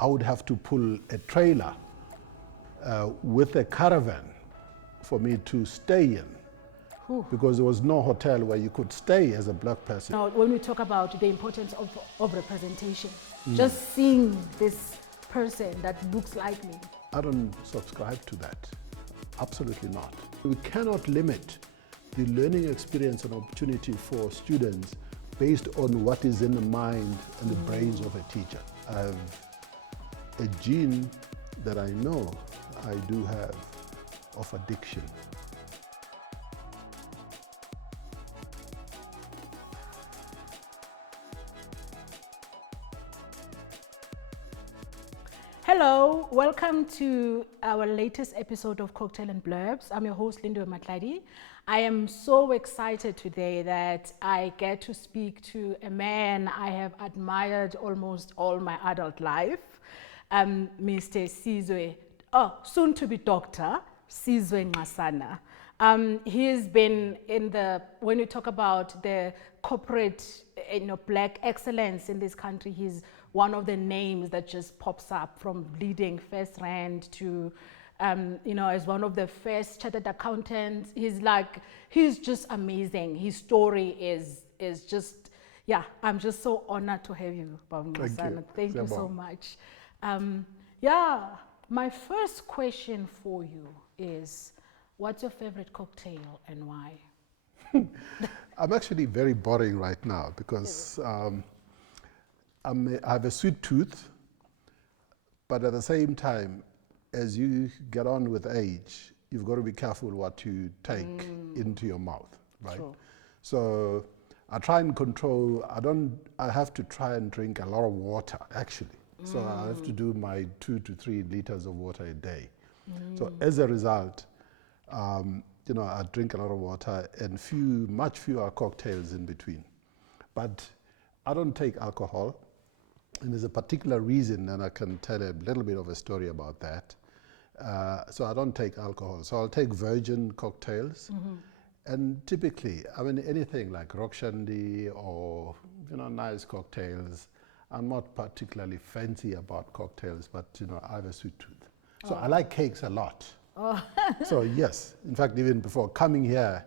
I would have to pull a trailer with a caravan for me to stay in. Ooh. Because there was no hotel where you could stay as a black person. Now, when we talk about the importance of representation, just seeing this person that looks like me. I don't subscribe to that. Absolutely not. We cannot limit the learning experience and opportunity for students based on what is in the mind and the brains of a teacher. I have a gene that I know I do have of addiction. Hello, welcome to our latest episode of Cocktail and Blurbs. I'm your host, Lindiwe Matlali. I am so excited today that I get to speak to a man I have admired almost all my adult life, Mr. Sizwe, soon to be Dr. Sizwe Nxasana. He's been in when you talk about the corporate, black excellence in this country, he's one of the names that just pops up, from leading FirstRand to, as one of the first chartered accountants. He's just amazing. His story is just, I'm just so honored to have you, Nxasana. Thank you so much. My first question for you is, what's your favorite cocktail and why? I'm actually very boring right now because I have a sweet tooth, but at the same time, as you get on with age, you've got to be careful what you take into your mouth, right? True. So I try and control, I have to try and drink a lot of water, actually. So I have to do my 2 to 3 liters of water a day. So as a result, I drink a lot of water and much fewer cocktails in between. But I don't take alcohol, and there's a particular reason, and I can tell a little bit of a story about that. So I don't take alcohol. So I'll take virgin cocktails, and typically, anything like rock shandy or nice cocktails. I'm not particularly fancy about cocktails, but I have a sweet tooth. So I like cakes a lot. Oh. So yes, in fact, even before coming here,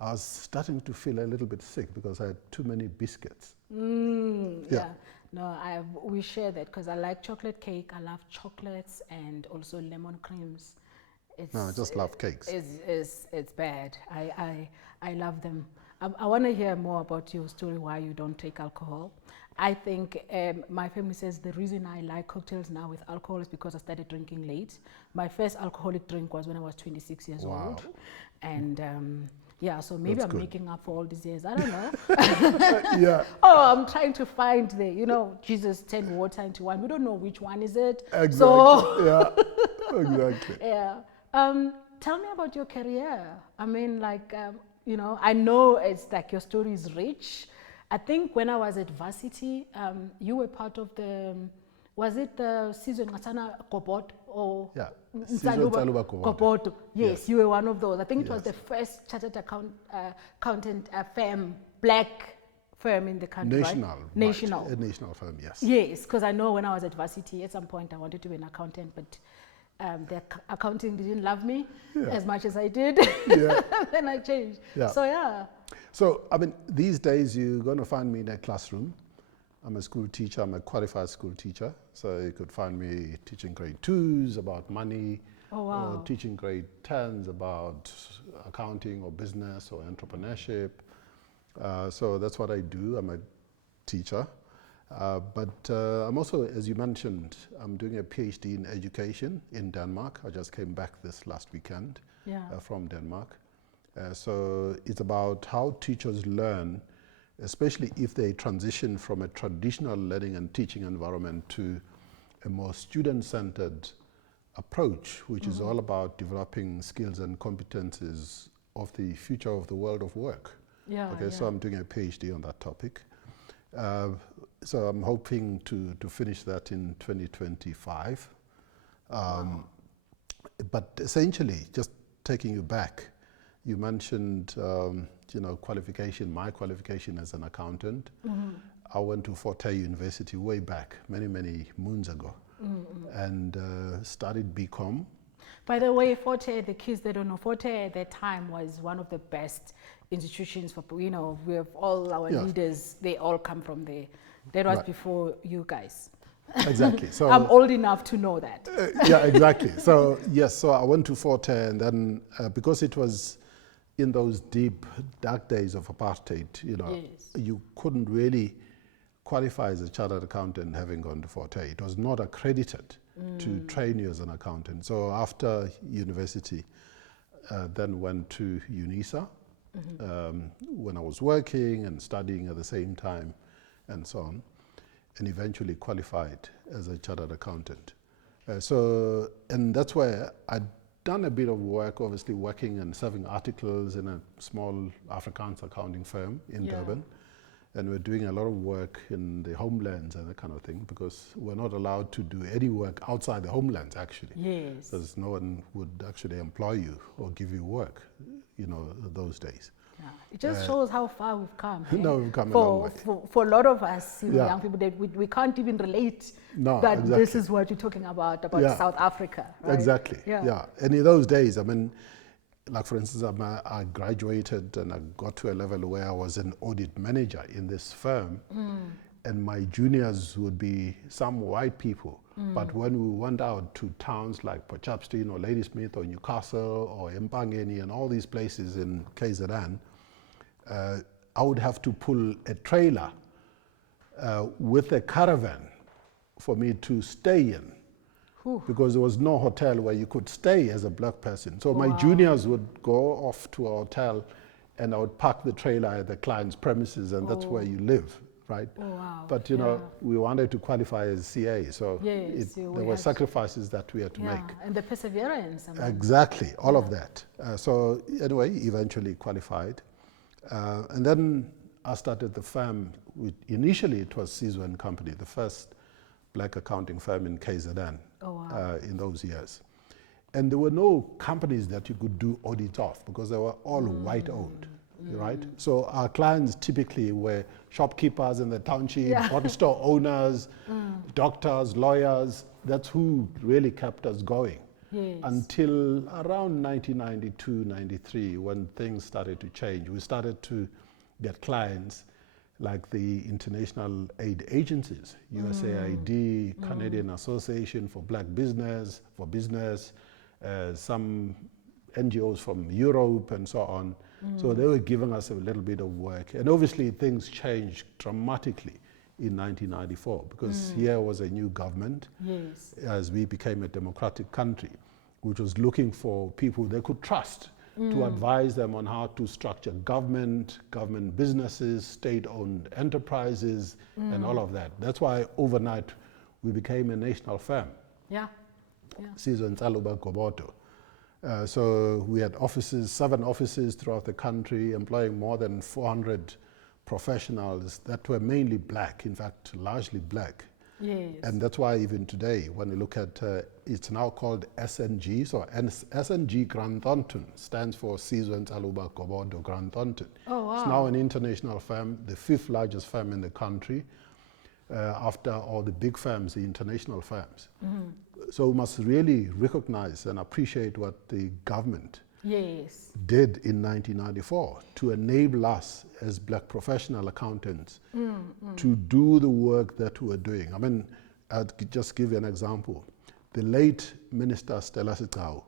I was starting to feel a little bit sick because I had too many biscuits. Yeah. No, we share that because I like chocolate cake. I love chocolates and also lemon creams. I just love cakes. It's bad. I love them. I want to hear more about your story, why you don't take alcohol. I think my family says the reason I like cocktails now with alcohol is because I started drinking late. My first alcoholic drink was when I was 26 years old. And so maybe I'm making up for all these years. I don't know. Yeah. I'm trying to find Jesus turned water into wine. We don't know which one is it. Exactly. So Yeah. Exactly. Yeah. Tell me about your career. I know it's like your story is rich. I think when I was at varsity, you were part of was it the Sizwe Nxasana Kobot or Sizwe Kobot? Yes, you were one of those. I think it was the first chartered accountant firm, black firm in the country. National. A national firm, yes. Yes, because I know when I was at varsity, at some point I wanted to be an accountant, but the accounting didn't love me as much as I did. Yeah. Then I changed. Yeah. So, these days you're going to find me in a classroom. I'm a school teacher. I'm a qualified school teacher. So you could find me teaching grade 2s about money, or teaching grade 10s about accounting or business or entrepreneurship. So that's what I do. I'm a teacher. But I'm also, as you mentioned, I'm doing a PhD in education in Denmark. I just came back this last weekend from Denmark. So it's about how teachers learn, especially if they transition from a traditional learning and teaching environment to a more student-centered approach, which is all about developing skills and competencies of the future of the world of work. So I'm doing a PhD on that topic. So I'm hoping to finish that in 2025. But essentially, just taking you back, you mentioned, qualification, my qualification as an accountant. I went to Forte University way back, many, many moons ago. and studied BCom. By the way, Forte, the kids that don't know, Forte at that time was one of the best institutions for, we have all our leaders, they all come from there. That was before you guys. Exactly. So I'm old enough to know that. Yeah, exactly. So yes, so I went to Forte, and then because it was in those deep, dark days of apartheid, you couldn't really qualify as a chartered accountant having gone to Forte. It was not accredited to train you as an accountant. So after university, then went to UNISA when I was working and studying at the same time and so on, and eventually qualified as a chartered accountant. And that's where I'd done a bit of work, obviously working and serving articles in a small Afrikaans accounting firm in Durban. And we're doing a lot of work in the homelands and that kind of thing, because we're not allowed to do any work outside the homelands, actually. Yes. Because no one would actually employ you or give you work, those days. Yeah. It just shows how far we've come. No, we've come a long way. For a lot of us, young people, that we can't even relate that exactly. this is what you're talking about South Africa. Right? Exactly. Yeah. And in those days, I mean, like for instance, I graduated and I got to a level where I was an audit manager in this firm, and my juniors would be some white people. But when we went out to towns like Port Shepstone or Ladysmith or Newcastle or Empangeni and all these places in KZN, I would have to pull a trailer with a caravan for me to stay in. Because there was no hotel where you could stay as a black person. So my juniors would go off to a hotel, and I would park the trailer at the client's premises, and that's where you live, right? But we wanted to qualify as CA, so there were sacrifices that we had to make. And the perseverance. Exactly, all of that. So anyway, eventually qualified. And then I started the firm. Initially, it was Sizwe Company, the first black accounting firm in KZN in those years. And there were no companies that you could do audit of, because they were all white owned, right? So our clients typically were shopkeepers in the township, bottle store owners, doctors, lawyers. That's who really kept us going. Until around 1992, 93, when things started to change. We started to get clients like the international aid agencies, USAID, Canadian Association for Black Business, some NGOs from Europe and so on. So they were giving us a little bit of work. And obviously things changed dramatically in 1994, because here was a new government, as we became a democratic country, which was looking for people they could trust to advise them on how to structure government businesses, state-owned enterprises, and all of that. That's why overnight we became a national firm. Sizwe Nxasana. So we had 7 offices throughout the country, employing more than 400 professionals that were mainly black, in fact, largely black. And that's why even today, when you look at, it's now called SNG, so SNG Grand Thornton stands for Sizwe Nxasana Grand Thornton. It's now an international firm, the 5th largest firm in the country, after all the big firms, the international firms. So we must really recognize and appreciate what the government did in 1994 to enable us as black professional accountants to do the work that we were doing. I mean, I'll just give you an example. The late Minister Stella Sigcawu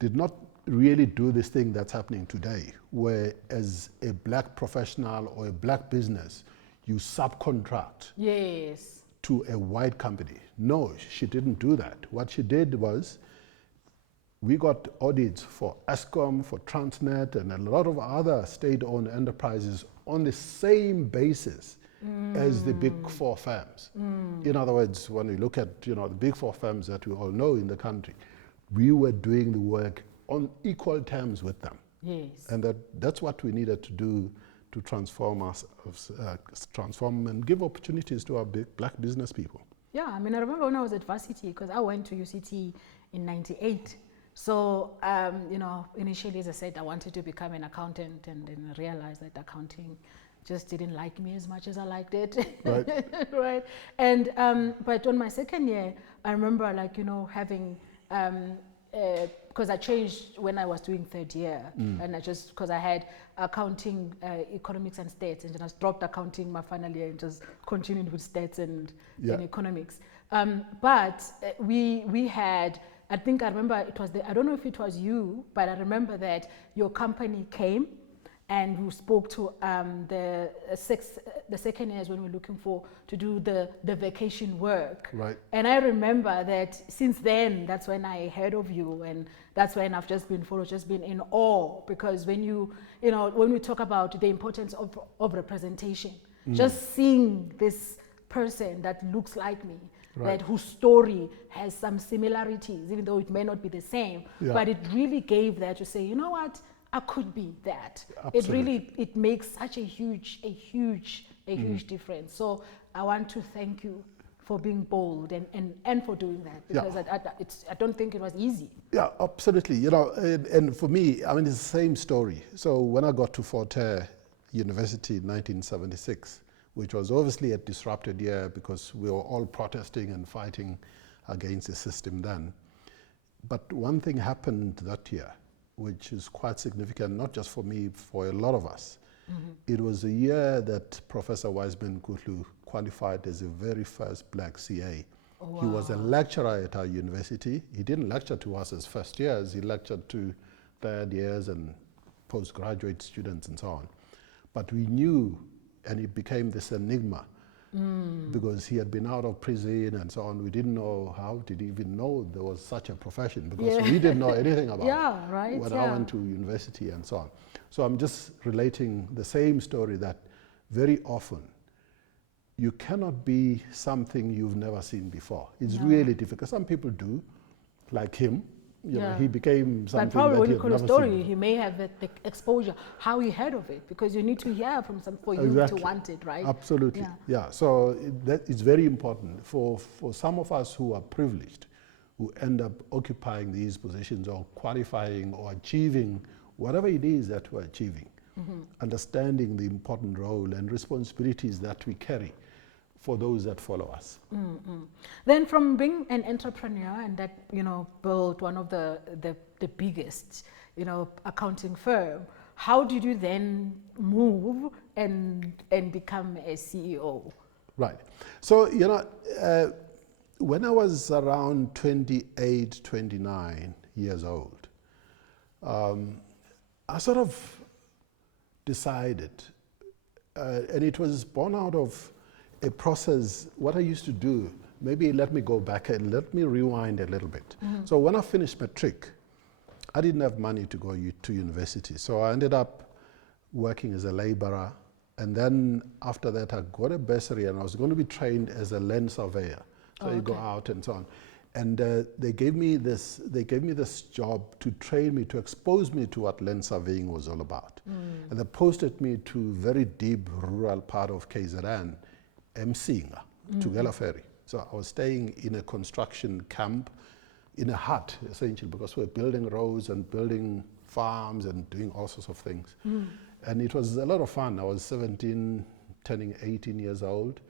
did not really do this thing that's happening today, where as a black professional or a black business, you subcontract to a white company. No, she didn't do that. What she did was, we got audits for Eskom, for Transnet, and a lot of other state-owned enterprises on the same basis as the big 4 firms. In other words, when we look at the big 4 firms that we all know in the country, we were doing the work on equal terms with them. And that's what we needed to do to transform and give opportunities to our big black business people. Yeah, I mean, I remember when I was at varsity, because I went to UCT in '98. So, initially, as I said, I wanted to become an accountant, and then I realized that accounting just didn't like me as much as I liked it. Right. And, but on my second year, I remember like, you know, having, because I changed when I was doing third year, and I just, because I had accounting, economics and stats, and then I dropped accounting my final year and just continued with stats and economics. But we had, I think I remember it was I don't know if it was you, but I remember that your company came and we spoke to the second years when we were looking to do the vacation work. Right. And I remember that since then, that's when I heard of you, and that's when I've just been followed, just been in awe, because when when we talk about the importance of representation, just seeing this person that looks like me, Right. that whose story has some similarities, even though it may not be the same, but it really gave that to say, you know what, I could be that. Absolutely. It makes such a huge difference. So I want to thank you for being bold and for doing that, because I don't think it was easy. Yeah, absolutely. You know, and for me, I mean, it's the same story. So when I got to Fort Hare University in 1976, which was obviously a disrupted year because we were all protesting and fighting against the system then. But one thing happened that year, which is quite significant, not just for me, for a lot of us. It was a year that Professor Wiseman Kutlu qualified as the very first black CA. Oh, wow. He was a lecturer at our university. He didn't lecture to us as first years, he lectured to third years and postgraduate students and so on. But we knew, and it became this enigma, because he had been out of prison and so on. We didn't know, how did he even know there was such a profession, because we didn't know anything about it when I went to university and so on. So I'm just relating the same story, that very often you cannot be something you've never seen before. It's really difficult. Some people do, like him. You know, he became something. But probably that when he you had call a never story, seen. he may have the exposure, how he heard of it, because you need to hear from some for you to want it, right? Absolutely, yeah. So that is very important for some of us who are privileged, who end up occupying these positions or qualifying or achieving whatever it is that we're achieving, understanding the important role and responsibilities that we carry for those that follow us. Then from being an entrepreneur and that, built one of the biggest, accounting firm, how did you then move and become a CEO? Right. So, when I was around 28, 29 years old, I sort of decided, and it was born out of a process, what I used to do. Maybe let me go back and let me rewind a little bit. So when I finished matric, I didn't have money to go to university. So I ended up working as a laborer. And then after that, I got a bursary and I was going to be trained as a land surveyor. So you go out and so on. And they gave me this job to train me, to expose me to what land surveying was all about. And they posted me to very deep rural part of KZN, Msinga, to Gela Ferry. So I was staying in a construction camp, in a hut, essentially, because we were building roads and building farms and doing all sorts of things. And it was a lot of fun. I was 17, turning 18 years old.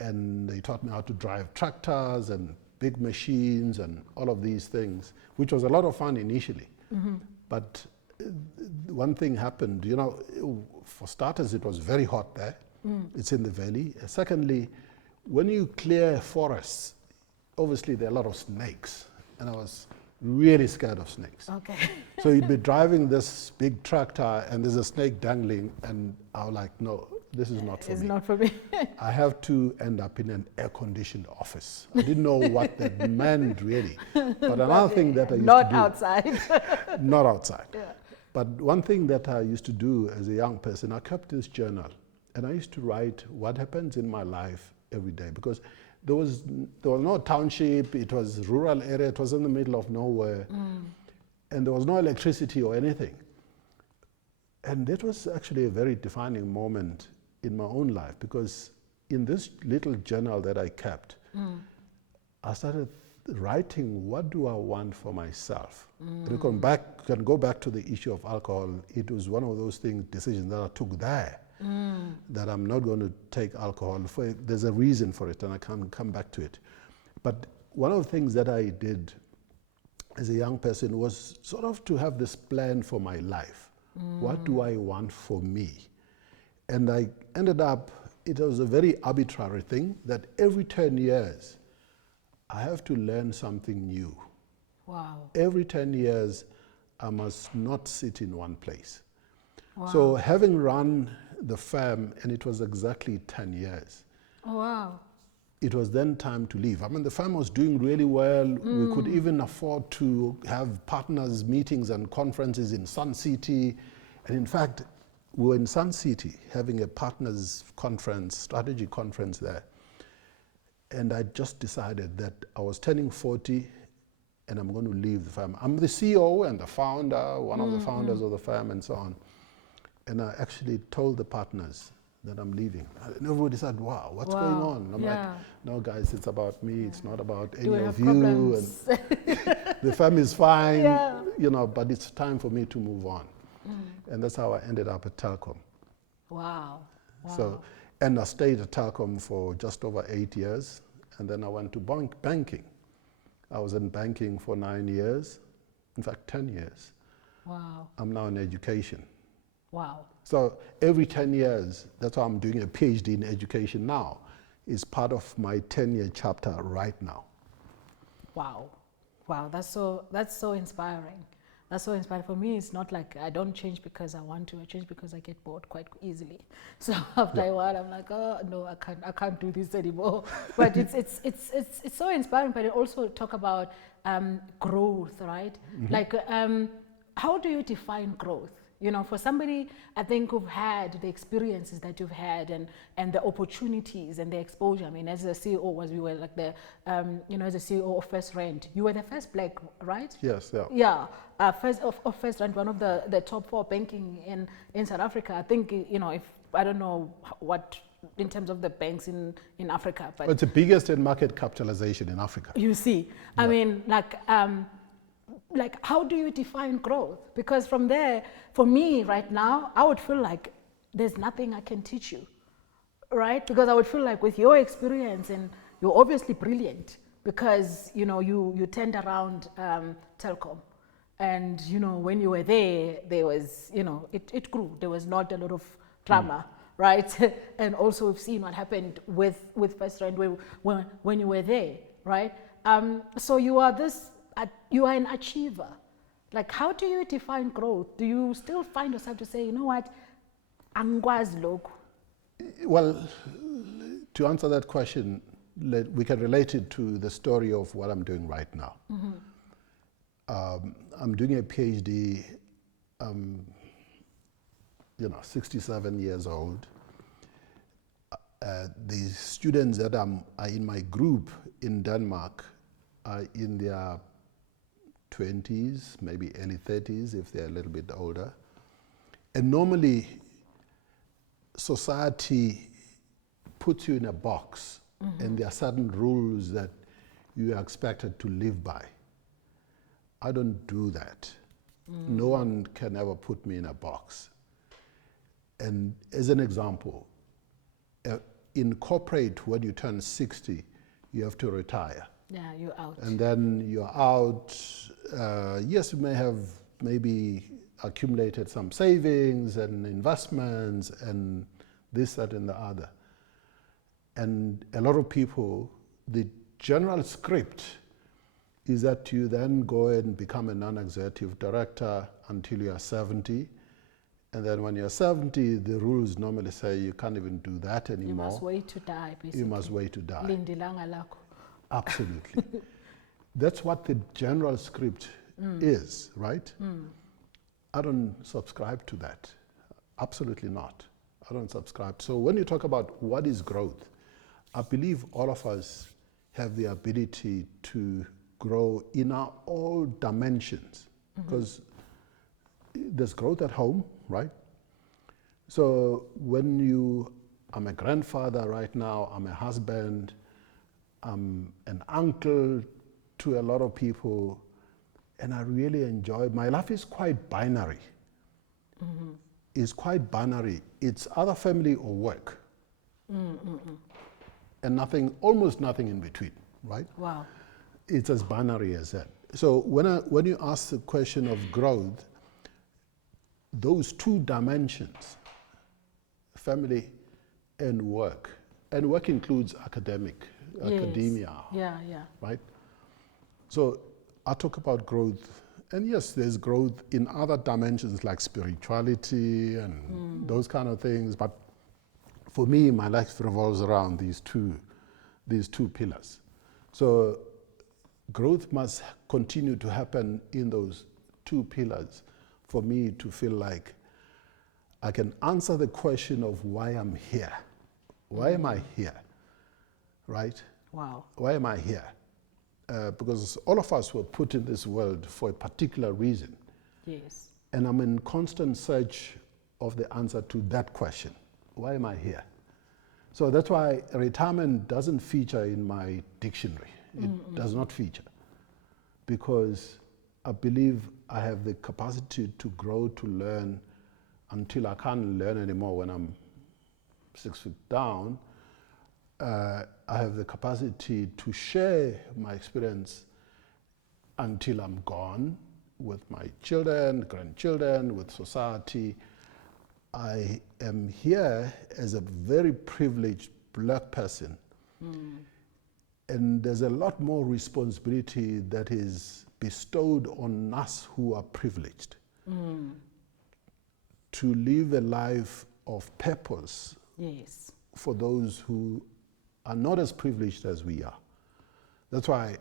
And they taught me how to drive tractors and big machines and all of these things, which was a lot of fun initially. But one thing happened, for starters, it was very hot there. It's in the valley. Secondly, when you clear forests, obviously there are a lot of snakes, and I was really scared of snakes. Okay. So you'd be driving this big tractor and there's a snake dangling, and I was like, no, this is not for me. It's not for me. I have to end up in an air-conditioned office. I didn't know what that meant really. But another thing that I used to do. Not outside. Not outside. Yeah. But one thing that I used to do as a young person, I kept this journal. And I used to write what happens in my life every day, because there was no township, it was rural area, it was in the middle of nowhere, and there was no electricity or anything. And that was actually a very defining moment in my own life, because in this little journal that I kept, I started writing, what do I want for myself? And you can go back to the issue of alcohol. It was one of those decisions that I took there. That I'm not going to take alcohol. There's a reason for it, and I can come back to it. But one of the things that I did as a young person was sort of to have this plan for my life. What do I want for me? And I ended up, it was a very arbitrary thing that every 10 years, I have to learn something new. Wow. Every 10 years, I must not sit in one place. Wow. So having run the firm, and it was exactly 10 years, Oh, wow. it was then time to leave. I mean, the firm was doing really well. We could even afford to have partners meetings and conferences in Sun City. And in fact, we were in Sun City having a partners conference, strategy conference there. And I just decided that I was turning 40 and I'm going to leave the firm. I'm the CEO and the founder, one of the founders of the firm and so on. And I actually told the partners that I'm leaving. And everybody said, wow, what's going on? And I'm like, no guys, it's about me. It's not about any of you. Problems? And the firm is fine, you know, but it's time for me to move on. And that's how I ended up at Telkom. Wow. Wow. So, and I stayed at Telkom for just over 8 years. And then I went to banking. I was in banking for 9 years, in fact, 10 years. Wow. I'm now in education. Wow. So every 10 years, that's why I'm doing a PhD in education now, is part of my 10-year chapter right now. Wow. Wow, that's so inspiring. That's so inspiring. For me, it's not like I don't change because I want to. I change because I get bored quite easily. So after a while, I'm like, oh no, I can't do this anymore. But it's so inspiring. But it also talk about growth, right? Like, how do you define growth? You know, for somebody, I think, who've had the experiences that you've had and the opportunities and the exposure. I mean, as a CEO, we were like the, you know, as a CEO of FirstRand, you were the first black, right? Yes, yeah. Yeah, first of FirstRand, one of the top 4 banking in South Africa. I think, you know, if, I don't know what, in terms of the banks in Africa. But it's the biggest in market capitalization in Africa. You see, I mean, like, how do you define growth? Because from there, for me right now, I would feel like there's nothing I can teach you, right? Because I would feel like with your experience, and you're obviously brilliant because, you know, you turned around Telkom. And, you know, when you were there was, you know, it grew. There was not a lot of drama, right? And also we've seen what happened with FirstRand when you were there, right? So you are you are an achiever. Like, how do you define growth? Do you still find yourself to say, you know what, angikwazi lokhu? Well, to answer that question, we can relate it to the story of what I'm doing right now. I'm doing a PhD, you know, 67 years old. The students that are in my group in Denmark are in their 20s, maybe early 30s if they're a little bit older. And normally, society puts you in a box, and there are certain rules that you are expected to live by. I don't do that. No one can ever put me in a box. And as an example, in corporate, when you turn 60, you have to retire. Yeah, you're out. And then you're out. Yes, you may have maybe accumulated some savings and investments and this, that, and the other. And a lot of people, the general script is that you then go and become a non-executive director until you are 70. And then when you're 70, the rules normally say you can't even do that anymore. You must wait to die, basically. You must wait to die. Lindilanga lakho. Absolutely. That's what the general script is, right? I don't subscribe to that. Absolutely not. I don't subscribe. So when you talk about what is growth, I believe all of us have the ability to grow in all dimensions, because there's growth at home, right? So when I'm a grandfather right now, I'm a husband, I'm an uncle to a lot of people, and I really enjoy, my life is quite binary. It's quite binary. It's either family or work. And almost nothing in between, right? Wow. It's as binary as that. So when you ask the question of growth, those two dimensions, family and work includes academia, Yeah. right? So I talk about growth, and yes, there's growth in other dimensions like spirituality and those kind of things, but for me, my life revolves around these two pillars. So growth must continue to happen in those two pillars for me to feel like I can answer the question of why I'm here. Why am I here? Right? Wow. Why am I here? Because all of us were put in this world for a particular reason. Yes. And I'm in constant search of the answer to that question. Why am I here? So that's why retirement doesn't feature in my dictionary. It does not feature. Because I believe I have the capacity to grow, to learn, until I can't learn anymore when I'm 6 feet down. I have the capacity to share my experience until I'm gone with my children, grandchildren, with society. I am here as a very privileged black person. And there's a lot more responsibility that is bestowed on us who are privileged to live a life of purpose for those who are not as privileged as we are. That's why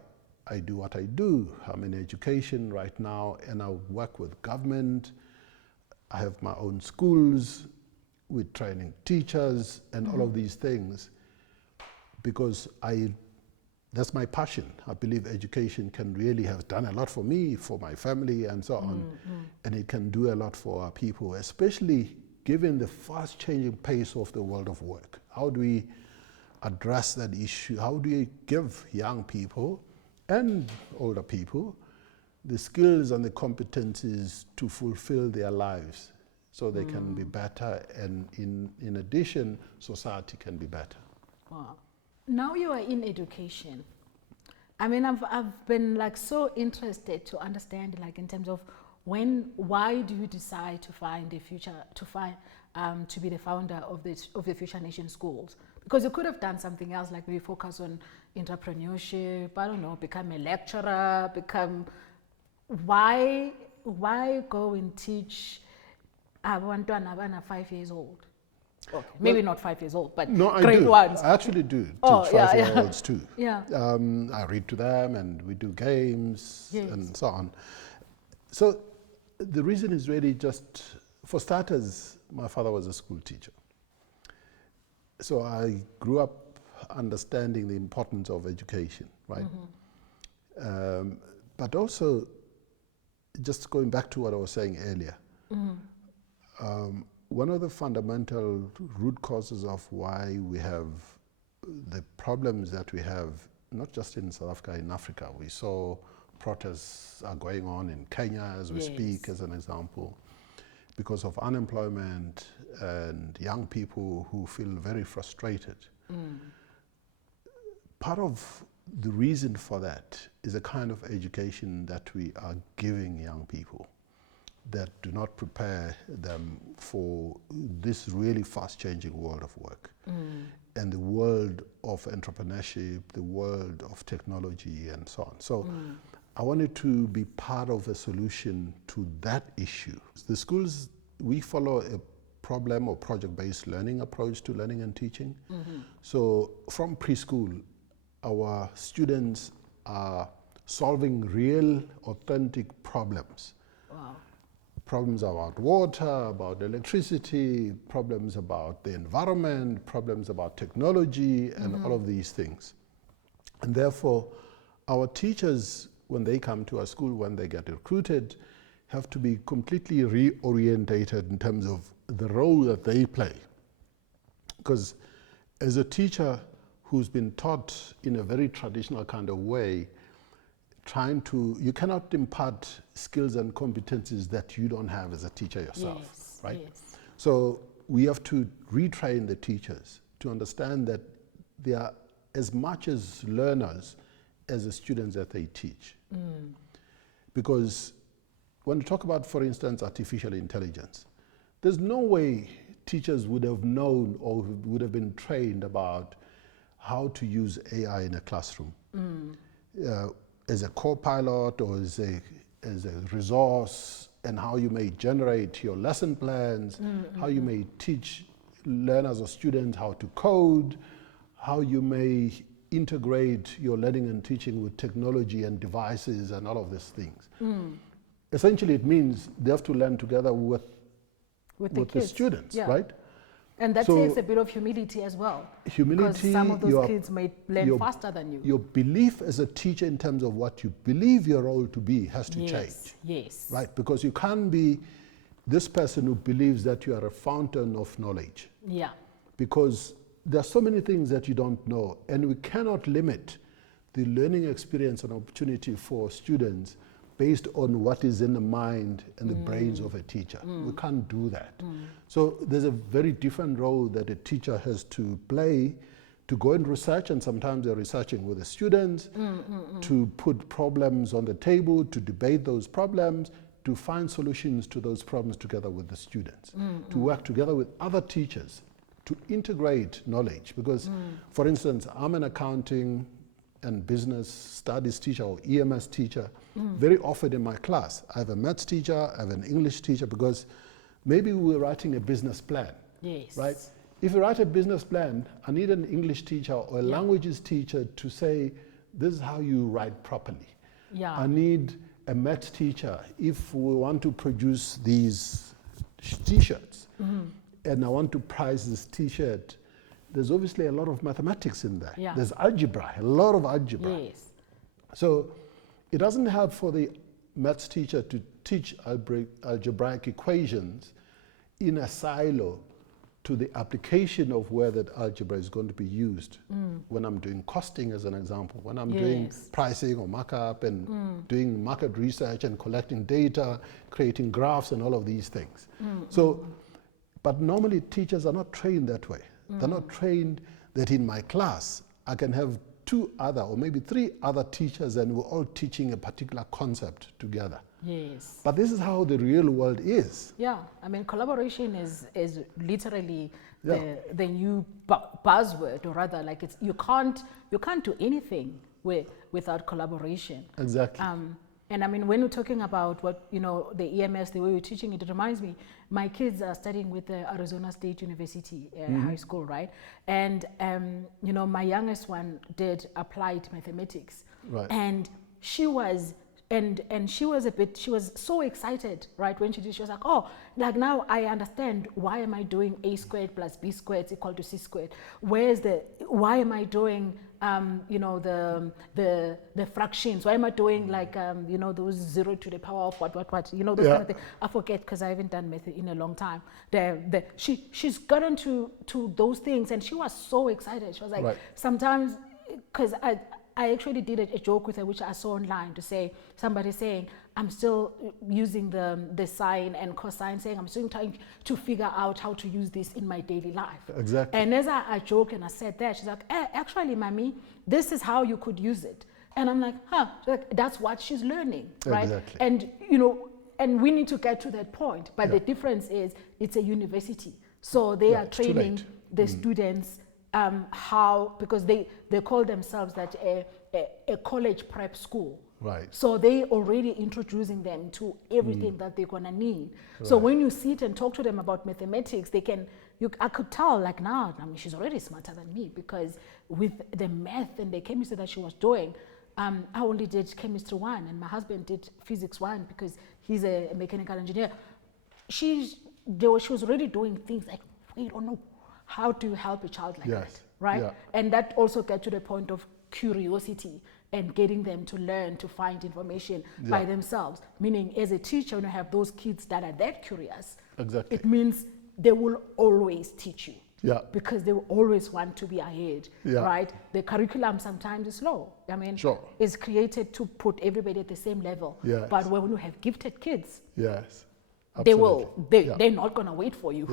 I do what I do. I'm in education right now, and I work with government. I have my own schools with training teachers and all of these things, because that's my passion. I believe education can really have done a lot for me, for my family, and so on. And it can do a lot for our people, especially given the fast-changing pace of the world of work. How do we address that issue? How do we give young people and older people the skills and the competencies to fulfill their lives so they can be better, and in addition, society can be better? Wow. Now you are in education. I mean, I've been like so interested to understand, like in terms of why do you decide to find to be the founder of the Future Nation Schools? Because you could have done something else, like maybe focus on entrepreneurship, I don't know, become a lecturer, why go and teach abantwana 5 years old? Okay, maybe not 5 years old, but no, grade ones. I actually do teach 5-year-olds too. Yeah. I read to them, and we do games and so on. So the reason is really just, for starters, my father was a school teacher. So I grew up understanding the importance of education, right? But also, just going back to what I was saying earlier, one of the fundamental root causes of why we have the problems that we have, not just in South Africa, in Africa. We saw protests are going on in Kenya as we speak, as an example, because of unemployment and young people who feel very frustrated. Part of the reason for that is a kind of education that we are giving young people that do not prepare them for this really fast-changing world of work and the world of entrepreneurship, the world of technology, and so on. So I wanted to be part of a solution to that issue. The schools, we follow a problem or project-based learning approach to learning and teaching. So from preschool, our students are solving real, authentic problems. Wow. Problems about water, about electricity, problems about the environment, problems about technology, and all of these things. And therefore, our teachers, when they come to our school, when they get recruited, have to be completely reorientated in terms of the role that they play. Because as a teacher who's been taught in a very traditional kind of way, you cannot impart skills and competencies that you don't have as a teacher yourself, right? Yes. So we have to retrain the teachers to understand that they are as much as learners as the students that they teach. Because when you talk about, for instance, artificial intelligence, there's no way teachers would have known or would have been trained about how to use AI in a classroom. As a co-pilot or as a resource, and how you may generate your lesson plans, how you may teach learners or students how to code, how you may integrate your learning and teaching with technology and devices and all of these things. Essentially, it means they have to learn together with the students, right? And that takes a bit of humility as well. Humility, because some of those kids may learn faster than you. Your belief as a teacher in terms of what you believe your role to be has to change. Yes. Right? Because you can't be this person who believes that you are a fountain of knowledge. Yeah. Because there are so many things that you don't know, and we cannot limit the learning experience and opportunity for students based on what is in the mind and the brains of a teacher. We can't do that. So there's a very different role that a teacher has to play to go and research, and sometimes they're researching with the students, to put problems on the table, to debate those problems, to find solutions to those problems together with the students, to work together with other teachers, to integrate knowledge. Because, for instance, I'm an accounting and business studies teacher or EMS teacher. Very often in my class, I have a maths teacher, I have an English teacher, because maybe we're writing a business plan. Yes. Right? If you write a business plan, I need an English teacher or a languages teacher to say, this is how you write properly. Yeah. I need a maths teacher if we want to produce these t-shirts and I want to price this t-shirt. There's obviously a lot of mathematics in there. Yeah. There's algebra, a lot of algebra. Yes. So it doesn't help for the maths teacher to teach algebraic equations in a silo to the application of where that algebra is going to be used. When I'm doing costing, as an example, when I'm doing pricing or markup and doing market research and collecting data, creating graphs and all of these things. So, but normally teachers are not trained that way. They're not trained that in my class I can have 2 other or maybe 3 other teachers and we're all teaching a particular concept together. Yes. But this is how the real world is. Yeah, I mean, collaboration is literally the new buzzword, or rather, like you can't do anything without collaboration. Exactly. And I mean, when we're talking about what, the EMS, the way we're teaching it, it reminds me, my kids are studying with the Arizona State University high school, right? And, my youngest one did applied mathematics. Right. And she was, she was so excited, right? When she did, she was like, oh, like now I understand why am I doing a squared plus b squared is equal to c squared? Why am I doing, the fractions? Why am I doing like, those 0 to the power of what, those kind of things. I forget because I haven't done math in a long time. She's gotten to those things and she was so excited. She was like, sometimes, because I actually did a joke with her, which I saw online, to say, somebody saying, I'm still using the sine and cosine, saying I'm still trying to figure out how to use this in my daily life. Exactly. And as I joke and I said that, she's like, actually, mommy, this is how you could use it. And I'm like, huh, that's what she's learning, right? Exactly. And, and we need to get to that point. But the difference is it's a university. So they are training the students how, because they call themselves that a college prep school. Right. So they already introducing them to everything that they're gonna need. Right. So when you sit and talk to them about mathematics, I could tell, like, now, I mean, she's already smarter than me, because with the math and the chemistry that she was doing, I only did chemistry 1 and my husband did physics 1 because he's a mechanical engineer. She was already doing things like, we don't know how to help a child like that, right? Yeah. And that also gets to the point of curiosity and getting them to learn to find information by themselves. Meaning, as a teacher, when you have those kids that are that curious, it means they will always teach you. Yeah. Because they will always want to be ahead, right? The curriculum sometimes is low. I mean, it's created to put everybody at the same level. Yes. But when you have gifted kids, absolutely. they're not going to wait for you.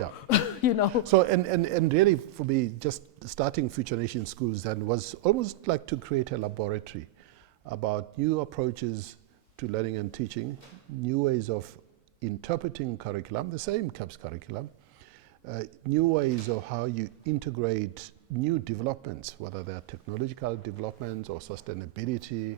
Yeah. So, and really for me, just starting Future Nation Schools then was almost like to create a laboratory about new approaches to learning and teaching, new ways of interpreting curriculum, the same CAPS curriculum, new ways of how you integrate new developments, whether they're technological developments or sustainability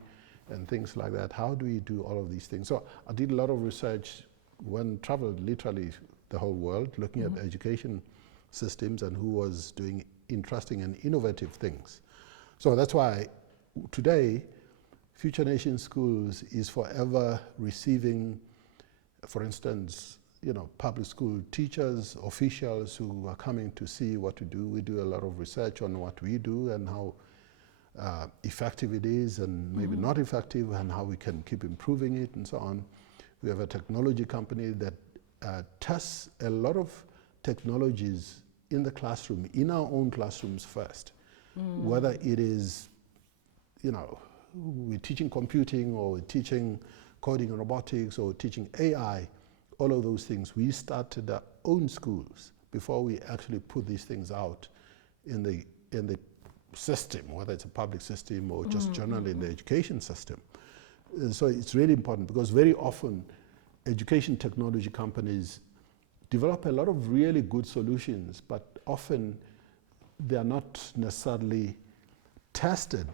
and things like that. How do we do all of these things? So I did a lot of research when traveled literally the whole world, looking at education systems and who was doing interesting and innovative things. So that's why today, Future Nation Schools is forever receiving, for instance, public school teachers, officials who are coming to see what we do. We do a lot of research on what we do and how effective it is and maybe not effective, and how we can keep improving it and so on. We have a technology company that tests a lot of technologies in the classroom, in our own classrooms first. Whether it is, we're teaching computing or we're teaching coding and robotics or teaching AI, all of those things. We started our own schools before we actually put these things out in the system, whether it's a public system or just generally in the education system. So it's really important, because very often education technology companies develop a lot of really good solutions, but often they are not necessarily tested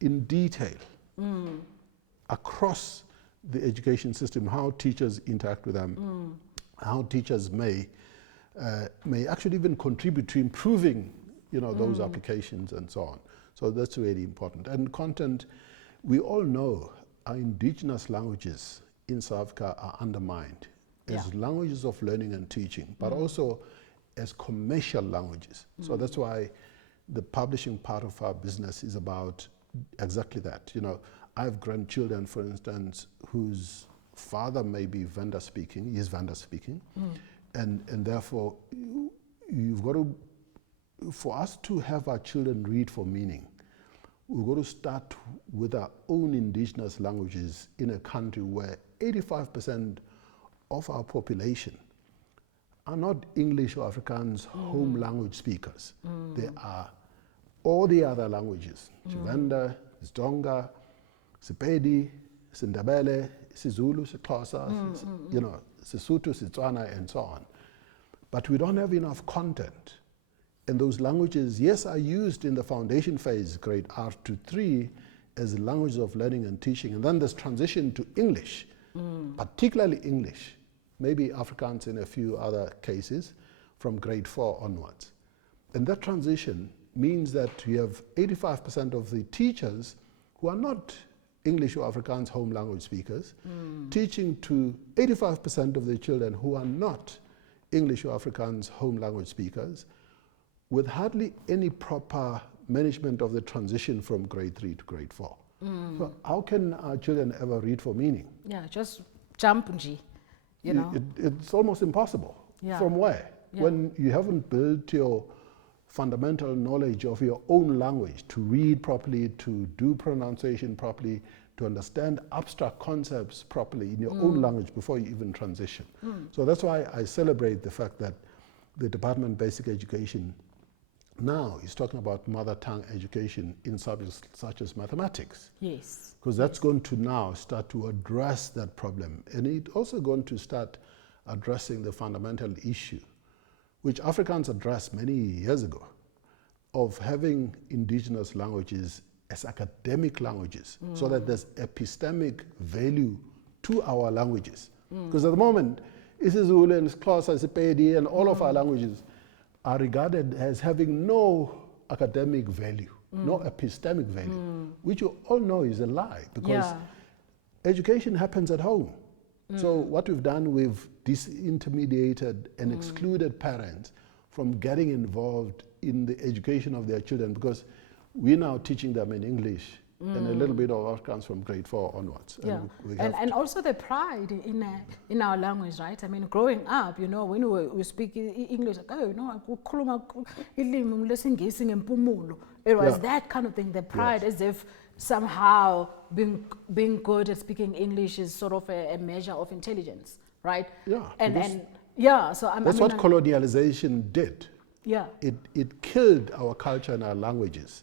in detail across the education system, how teachers interact with them, how teachers may actually even contribute to improving those applications and so on. So that's really important. And content, we all know our indigenous languages in South Africa are undermined as languages of learning and teaching, but also as commercial languages. So that's why the publishing part of our business is about exactly that. I have grandchildren, for instance, whose father may be Venda speaking, he is Venda speaking, and therefore you've got to, for us to have our children read for meaning, we've got to start with our own indigenous languages in a country where 85% of our population are not English or Afrikaans home language speakers. They are all the other languages, Tshivenda, Xitsonga, Sepedi, Sindebele, Sizulu, Xhosa, Sesotho, Setswana, and so on. But we don't have enough content. And those languages, yes, are used in the foundation phase, grade R to 3, as languages of learning and teaching. And then there's transition to English, particularly English, maybe Afrikaans in a few other cases, from grade 4 onwards. And that transition means that you have 85% of the teachers who are not English or Afrikaans home language speakers, teaching to 85% of the children who are not English or Afrikaans home language speakers, with hardly any proper management of the transition from grade 3 to grade 4. So how can our children ever read for meaning? Yeah, just jump, It's almost impossible. Yeah. From where? Yeah. When you haven't built your fundamental knowledge of your own language, to read properly, to do pronunciation properly, to understand abstract concepts properly in your own language before you even transition. So that's why I celebrate the fact that the Department of Basic Education now is talking about mother tongue education in subjects such as mathematics. Yes. Because that's going to now start to address that problem. And it's also going to start addressing the fundamental issue, which Africans addressed many years ago, of having indigenous languages as academic languages, so that there's epistemic value to our languages. Because at the moment, isiZulu and Xhosa, Sepedi, and all of our languages are regarded as having no academic value, no epistemic value, which you all know is a lie, because education happens at home. So what we've done, we've disintermediated and excluded parents from getting involved in the education of their children, because we're now teaching them in English and a little bit of Afrikaans from grade 4 onwards. Yeah. And, And also the pride in our language, right? I mean, growing up, when we speak English, like, oh, no, it was that kind of thing, the pride, as if somehow being good at speaking English is sort of a measure of intelligence, right? Yeah. So that's what colonialization did. Yeah. It killed our culture and our languages,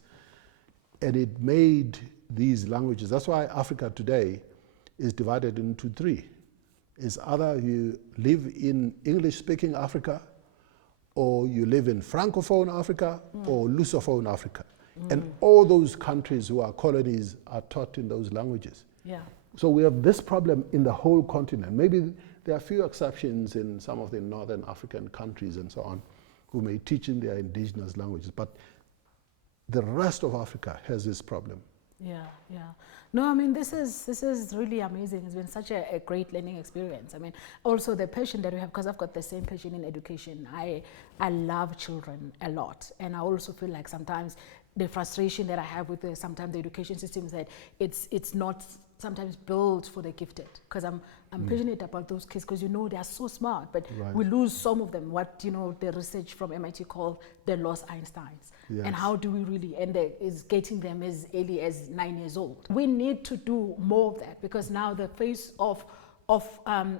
and it made these languages. That's why Africa today is divided into three. It's either you live in English-speaking Africa, or you live in Francophone Africa, or Lusophone Africa. And all those countries who are colonies are taught in those languages. Yeah. So we have this problem in the whole continent. Maybe there are few exceptions in some of the northern African countries and so on, who may teach in their indigenous languages, but the rest of Africa has this problem. Yeah, yeah. No, I mean, this is really amazing. It's been such a great learning experience. I mean, also the passion that we have, because I've got the same passion in education. I love children a lot, and I also feel like sometimes the frustration that I have with sometimes the education system is that it's not sometimes built for the gifted, because I'm passionate about those kids, because they are so smart, but we lose some of them, what the research from MIT called the lost Einsteins. Yes. And how do we really end it is getting them as early as 9 years old. We need to do more of that, because now the face of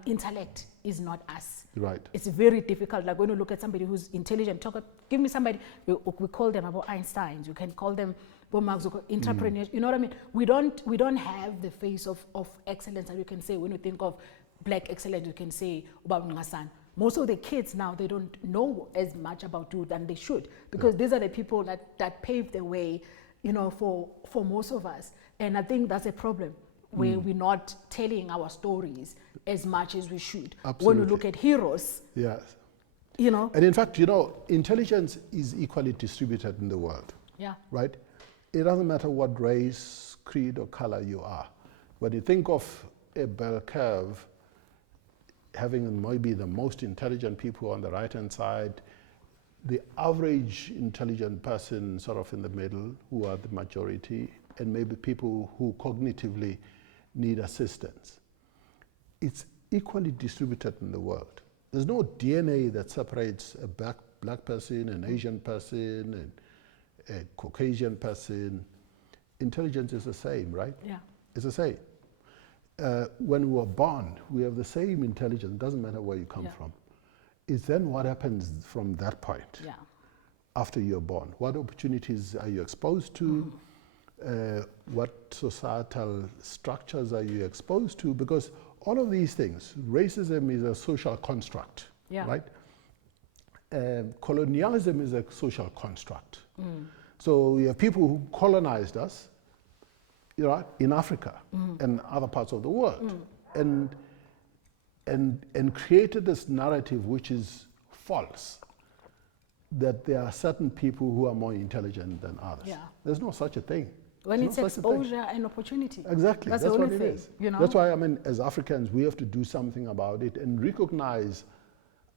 intellect is not us. Right. It's very difficult. Like when you look at somebody who's intelligent, give me somebody, we call them about Einsteins, you can call them Marx, entrepreneurs, you know what I mean? We don't have the face of excellence that you can say. When you think of black excellence, you can say about Nxasana. Most of the kids now, they don't know as much about you than they should, because these are the people that paved the way, for most of us. And I think that's a problem, where we're not telling our stories as much as we should. Absolutely. When we look at heroes, Yes. And in fact, intelligence is equally distributed in the world. Yeah. Right? It doesn't matter what race, creed, or color you are. When you think of a bell curve, having maybe the most intelligent people on the right-hand side, the average intelligent person sort of in the middle, who are the majority, and maybe people who cognitively need assistance. It's equally distributed in the world. There's no DNA that separates a black person, an Asian person, and a Caucasian person. Intelligence is the same, right? Yeah. It's the same. When we were born, we have the same intelligence. It doesn't matter where you come from. It's then what happens from that point after you're born. What opportunities are you exposed to? What societal structures are you exposed to? Because all of these things, racism is a social construct, right? Colonialism is a social construct. So you have people who colonized us, in Africa and other parts of the world, and created this narrative which is false, that there are certain people who are more intelligent than others. Yeah. There's no such a thing. When it's exposure and opportunity. Exactly. That's the only what it thing, is. That's why, as Africans, we have to do something about it and recognize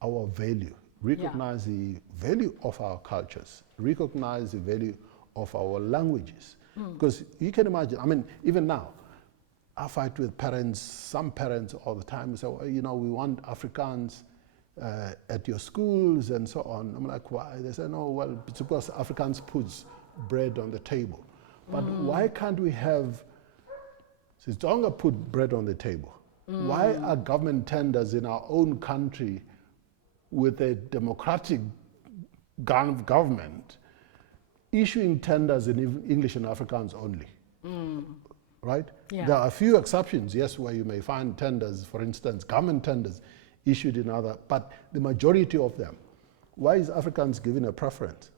our value, recognize the value of our cultures, recognize the value of our languages. Because you can imagine, even now, I fight with parents, some parents all the time, say, we want Afrikaans at your schools and so on. I'm like, why? They say, no, well, it's because Afrikaans puts bread on the table. But why can't we have Sizwe put bread on the table? Why are government tenders in our own country with a democratic government issuing tenders in English and Afrikaans only? Right? Yeah. There are a few exceptions, yes, where you may find tenders, for instance, government tenders issued in other, but the majority of them, why is Afrikaans given a preference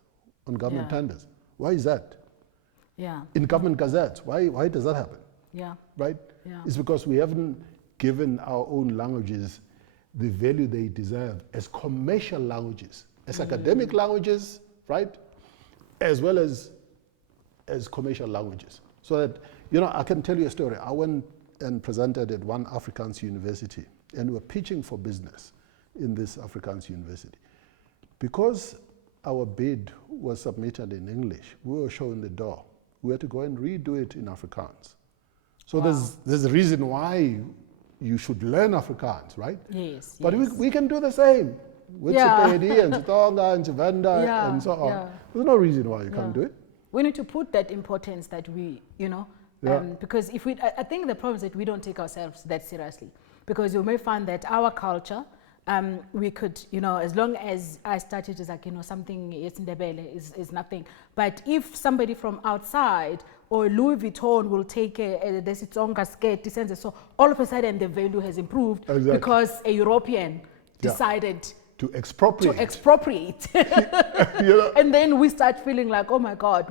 on government tenders? Why is that? Yeah. In government gazettes, why does that happen? Yeah. Right? Yeah. It's because we haven't given our own languages the value they deserve as commercial languages, as academic languages, right? As well as commercial languages. So that, I can tell you a story. I went and presented at one Afrikaans university, and we were pitching for business in this Afrikaans university. Because our bid was submitted in English, we were shown the door. We had to go and redo it in Afrikaans. So there's a reason why you should learn Afrikaans, right? Yes. But we can do the same with Sepedi and Tonga and Sevenda and so on. Yeah. There's no reason why you can't do it. We need to put that importance that we, because I think the problem is that we don't take ourselves that seriously. Because you may find that our culture, we could, as long as I started as something, it's Ndebele, is nothing. But if somebody from outside or Louis Vuitton will take the Sitsonga skirt, so all of a sudden the value has improved because a European decided to expropriate. And then we start feeling like, oh my God,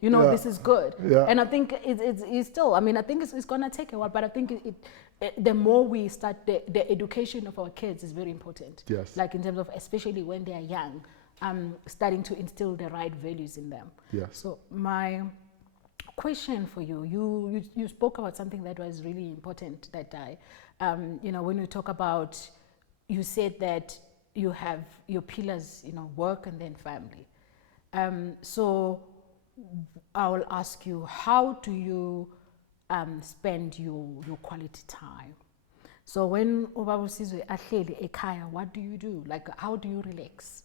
this is good. And I think it's still, I think it's going to take a while, but I think the more we start, the education of our kids is very important. Yes. Like in terms of, especially when they are young, starting to instill the right values in them. Yes. So my question for you spoke about something that was really important that when we talk about, you said that you have your pillars, work and then family. So I will ask you, how do you spend your quality time? So when Ubaba Sizwe ahleli ekhaya, what do you do? Like, how do you relax?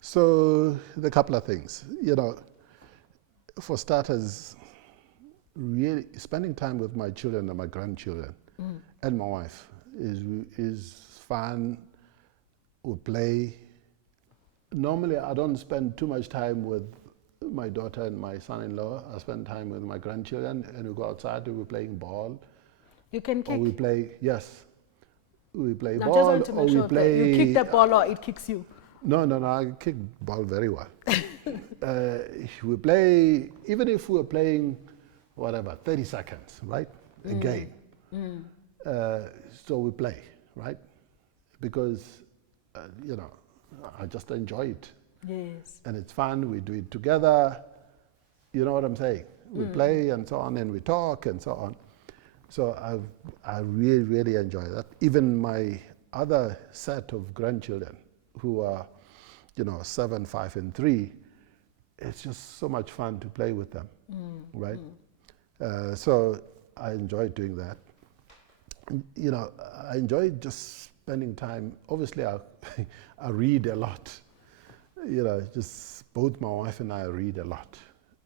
So the couple of things, for starters, really spending time with my children and my grandchildren and my wife is fun. We play. Normally, I don't spend too much time with my daughter and my son-in-law. I spend time with my grandchildren, and we go outside and we're playing ball. You can kick? Or we play, yes. We play now, ball, just want to make sure play... You kick the ball or it kicks you? No, I kick ball very well. We play, even if we're playing, 30 seconds, right? A game. So we play, right? Because, I just enjoy it. Yes. And it's fun, we do it together. You know what I'm saying? We play and so on, and we talk and so on. So I really, really enjoy that. Even my other set of grandchildren who are, 7, 5, and 3, it's just so much fun to play with them, right? So I enjoy doing that. I enjoy just spending time. Obviously, I read a lot. Just both my wife and I read a lot.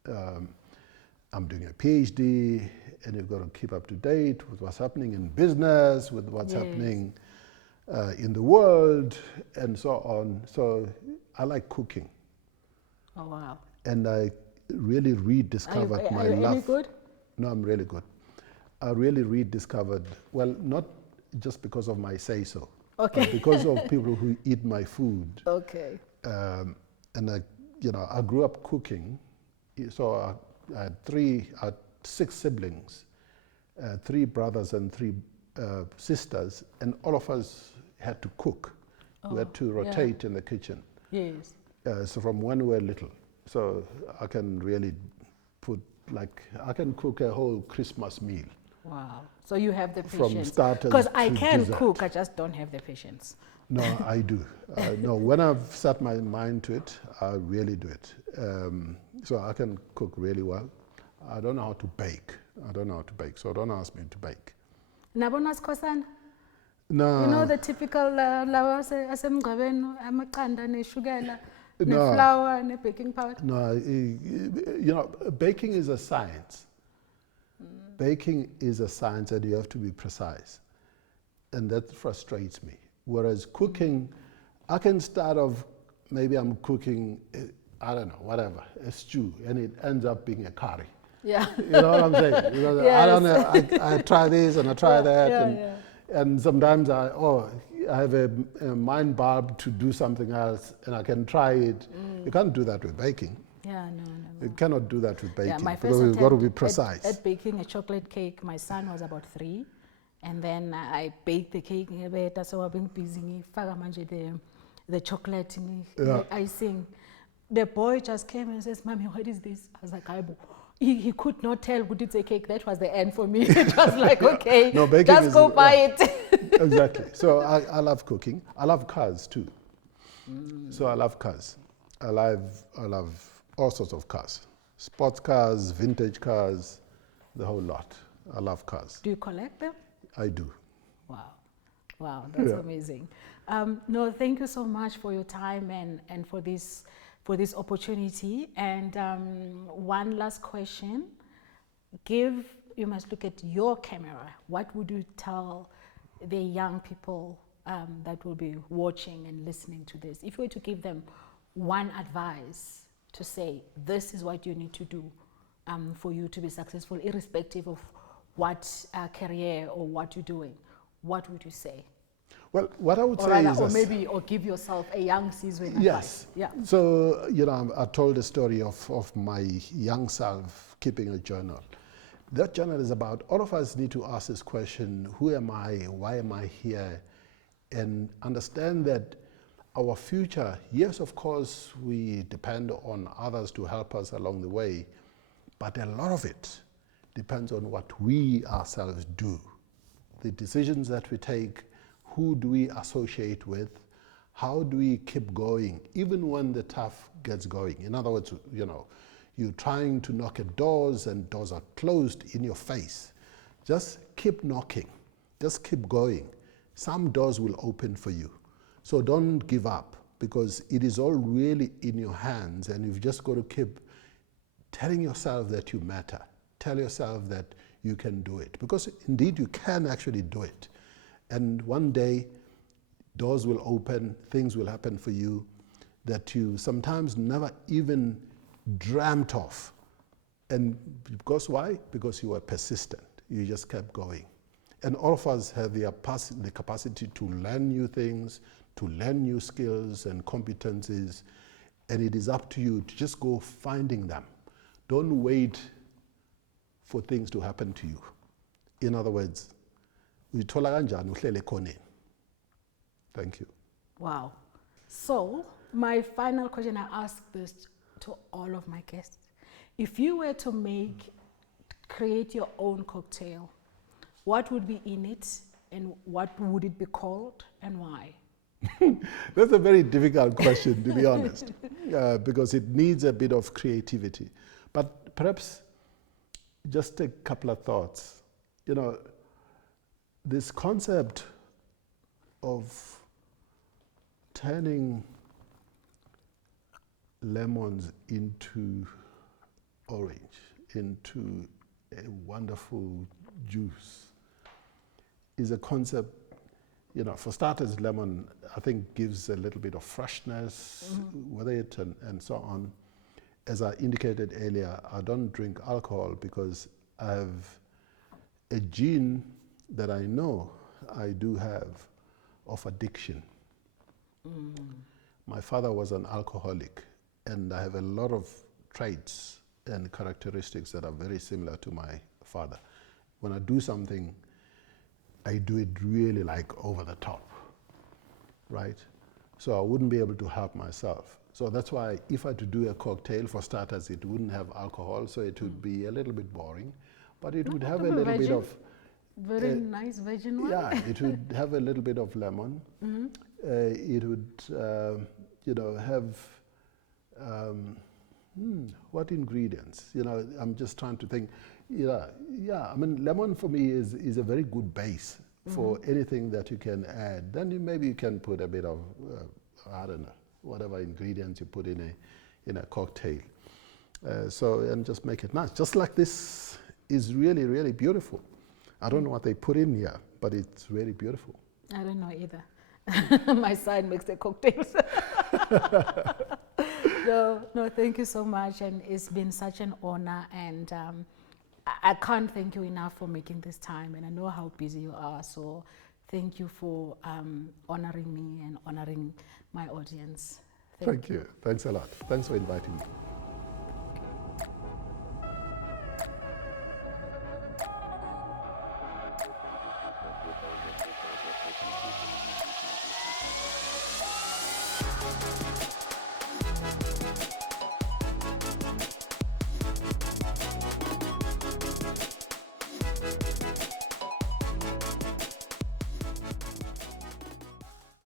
I'm doing a PhD, and you've got to keep up to date with what's happening in business, with what's happening in the world, and so on. So I like cooking. Oh, wow. And I really rediscovered my love. Are you good? No, I'm really good. I really rediscovered, well, not just because of my say-so, but because of people who eat my food. Okay. And I grew up cooking. So I had 6 siblings, 3 brothers and 3 sisters, and all of us had to cook. We had to rotate in the kitchen. Yes. So from when we were little. So I can really I can cook a whole Christmas meal. Wow. So you have the patience. From starters because I can dessert. cook, I just don't have the patience. No, I do. No, when I've set my mind to it, I really do it. So I can cook really well. I don't know how to bake. So don't ask me to bake. Nabona Sikhosana? No. You know the typical lawa asemgqabeni amaqanda neshukela neflour ne-baking powder? No, baking is a science. Baking is a science, and you have to be precise. And that frustrates me. Whereas cooking, I can start off, maybe I'm cooking, I don't know, whatever, a stew, and it ends up being a curry. Yeah. You know what I'm saying? Because I don't know, I try this and I try that, and sometimes I have a mind bulb to do something else, and I can try it. You can't do that with baking. Yeah, no. You cannot do that with baking. Yeah, my because first you've got to be precise. At baking a chocolate cake, my son was about 3, and then I baked the cake. So I've been busy. The chocolate, the icing. The boy just came and says, "Mommy, what is this?" I was like, "Aibo." He could not tell, but it's a cake. That was the end for me. It was like, okay, no, baking just go buy it. Exactly. So I love cooking. I love cars too. So I love cars. I love all sorts of cars. Sports cars, vintage cars, the whole lot. I love cars. Do you collect them? I do. Wow, that's amazing. No, thank you so much for your time and for this opportunity. And one last question. You must look at your camera. What would you tell the young people that will be watching and listening to this? If you were to give them one advice to say, this is what you need to do for you to be successful, irrespective of what career or what you're doing, what would you say? Well, what I would Or say rather, is or this. maybe, or give yourself a young Sizwe Nxasana. Yes. Yeah. So, I told the story of my young self keeping a journal. That journal is about, all of us need to ask this question, who am I? Why am I here? And understand that our future, yes, of course, we depend on others to help us along the way, but a lot of it depends on what we ourselves do. The decisions that we take, who do we associate with, how do we keep going, even when the tough gets going. In other words, you're trying to knock at doors and doors are closed in your face. Just keep knocking, just keep going. Some doors will open for you. So don't give up, because it is all really in your hands, and you've just got to keep telling yourself that you matter. Tell yourself that you can do it, because indeed you can actually do it. And one day, doors will open, things will happen for you that you sometimes never even dreamt of. And because why? Because you were persistent. You just kept going. And all of us have the capacity to learn new things, to learn new skills and competencies, and it is up to you to just go finding them. Don't wait for things to happen to you. In other words, uyithola kanjani uhlele ekhoneni. Thank you. Wow. So, my final question, I ask this to all of my guests. If you were to create your own cocktail, what would be in it, and what would it be called, and why? That's a very difficult question, to be honest, because it needs a bit of creativity. But perhaps just a couple of thoughts. This concept of turning lemons into orange, into a wonderful juice, is a concept. For starters, lemon, I think, gives a little bit of freshness with it and so on. As I indicated earlier, I don't drink alcohol because I have a gene that I know I do have of addiction. My father was an alcoholic, and I have a lot of traits and characteristics that are very similar to my father. When I do something, I do it really like over the top, right? So I wouldn't be able to help myself. So that's why if I had to do a cocktail, for starters, it wouldn't have alcohol, so it would be a little bit boring, but it would have a little bit of... Very nice virgin one. Yeah, it would have a little bit of lemon. It would, have, what ingredients? I'm just trying to think. Lemon for me is a very good base for anything that you can add. Then maybe you can put a bit of, I don't know, whatever ingredients you put in a cocktail. And just make it nice. Just like this is really, really beautiful. I don't know what they put in here, but it's really beautiful. I don't know either. My son makes the cocktails. No, thank you so much, and it's been such an honor, and I can't thank you enough for making this time, and I know how busy you are, so thank you for honoring me and honoring my audience. Thank you. Thanks a lot. Thanks for inviting me.